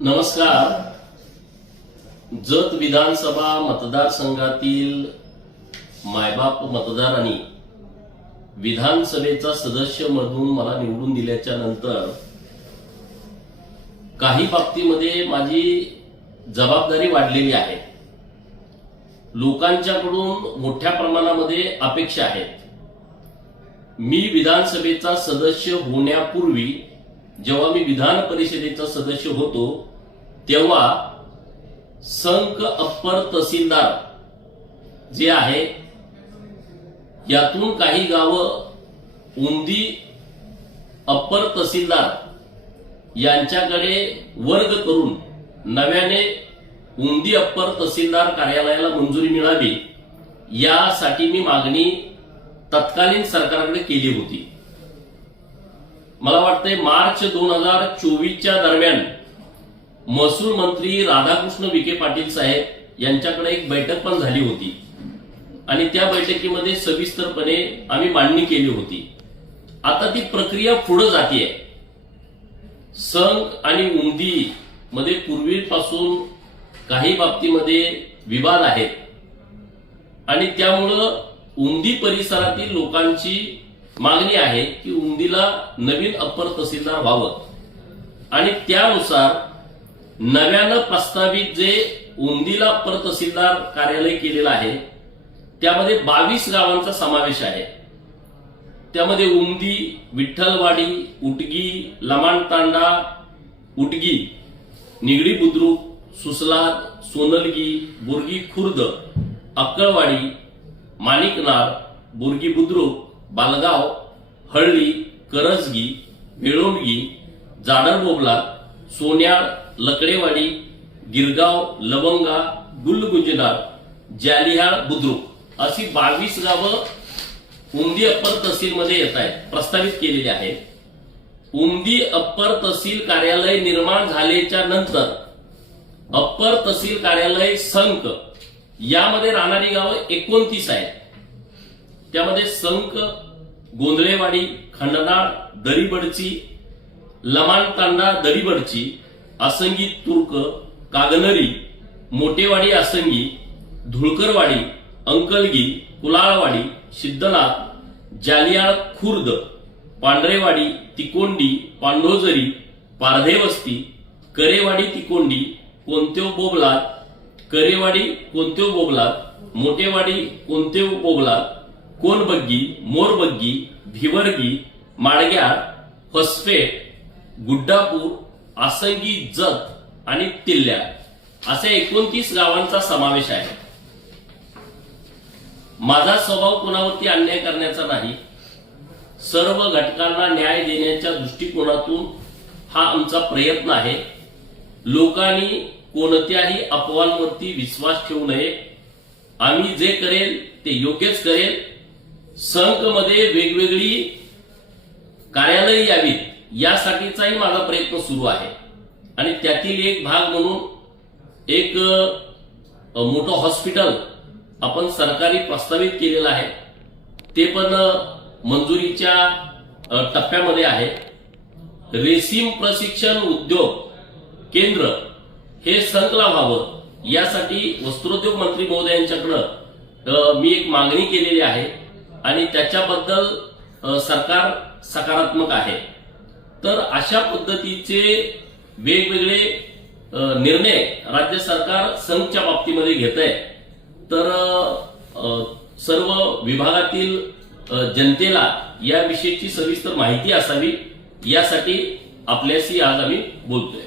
नमस्कार. जत विधानसभा मतदारसंघातील मायबाप मतदारांनी विधानसभेचा सदस्य म्हणून मला निवडून दिल्याच्या नंतर काही बाबतीमध्ये माझी जबाबदारी वाढलेली आहे. लोकांच्याकडून मोठ्या प्रमाणामध्ये अपेक्षा आहेत. मी विधानसभेचा सदस्य होण्यापूर्वी जेव्हा मी विधान परिषदेचा सदस्य होतो तेव्हा संक अप्पर तहसीलदार जे आहे यातून काही गावं उंदी अप्पर तहसीलदार यांच्याकडे वर्ग करून नव्याने उंदी अप्पर तहसीलदार कार्यालयाला मंजुरी मिळावी यासाठी मी मागणी तत्कालीन सरकारकडे केली होती. मला वाटतंय मार्च 2024च्या दरम्यान महसूल मंत्री राधाकृष्ण विखे पाटील साहेब यांच्याकडे एक बैठक पण झाली होती आणि त्या बैठकीमध्ये सविस्तरपणे आम्ही मांडणी केली होती. आता ती प्रक्रिया पुढे जाते. संघ आणि उंदी मध्ये पूर्वीपासून काही बाबतीमध्ये विवाद आहेत आणि त्यामुळं उंदी परिसरातील लोकांची मागणी आहे की उंदीला नवीन अप्पर तहसीलदार व्हावं आणि त्यानुसार नव्यानं प्रस्तावित जे उंदीला अप्पर तहसीलदार कार्यालय केलेलं आहे त्यामध्ये 22 गावांचा समावेश आहे. त्यामध्ये उंदी, विठ्ठलवाडी, उटगी, लमाणतांडा, उटगी, निगडी बुद्रुक, सुसलाद, सोनलगी, बुर्गी खुर्द, अक्कळवाडी, माणिकनार, बुर्गी बुद्रुक, बालगाव, हळली, करजगी, वेळोंडगी, जाडरबोबला, सोन्याळ, लकडेवाडी, गिरगाव, लवंगा, गुलगुंजनार, जालिहाळ, बुद्रुक अशी 22 गावं उंदी अप्पर तहसील मध्ये येत आहेत, प्रस्तावित केलेली आहेत. उंदी अप्पर तहसील कार्यालय निर्माण झाल्याच्या नंतर अप्पर तहसील कार्यालय संक यामध्ये राहणारी गावं 29 आहेत. त्यामध्ये संक, गोंधळेवाडी, खंडनाळ, दरीबडची, लमाणतांडा, दरीबडची, आसंगी तुर्क, कागनरी, मोटेवाडी आसंगी, धुळकरवाडी, अंकलगी, कुलाळवाडी, सिद्धनाथ, जालियाळ खुर्द, पांढरेवाडी, तिकोंडी, पांडोजरी, पारधेवस्ती, करेवाडी तिकोंडी, कोणतेव बोबलाद, करेवाडी कोणतेव बोबलाद, मोटेवाडी कोणतेव बोबलाद, कोनबग्गी, मोरबग्गी, भिवरगी, माडग्याळ, फसफेट, गुड्डापूर, आसंगी, जत आणि तिल्ल्या असे 29 गावांचा समावेश आहे. माझा स्वभाव कोणावरती अन्याय करण्याचा नाही. सर्व घटकांना न्याय देण्याच्या दृष्टिकोनातून हा आमचा प्रयत्न आहे. लोकांनी कोणत्याही अफवांवरती विश्वास ठेवू नये. आम्ही जे करेल ते योग्यच करेल. संघमध्ये वेगवेगळी कार्यालय यावीत यासाठीचाही माझा प्रयत्न सुरू आहे आणि त्यातील एक भाग म्हणून एक मोठं हॉस्पिटल आपण सरकारी प्रस्तावित केलेलं आहे. ते पण मंजुरीच्या टप्प्यामध्ये आहे. रेशीम प्रशिक्षण उद्योग केंद्र हे संकला व्हावं यासाठी वस्त्रोद्योग मंत्री महोदयांच्याकडे मी एक मागणी केलेली आहे आणि त्याच्याबद्दल सरकार सकारात्मक आहे. तर अशा पद्धतीचे वेगवेगळे निर्णय राज्य सरकार संघच्या बाबतीमध्ये घेत आहे. तर सर्व विभागातील जनतेला याविषयीची सविस्तर माहिती असावी यासाठी आपल्याशी आज आम्ही बोलतोय.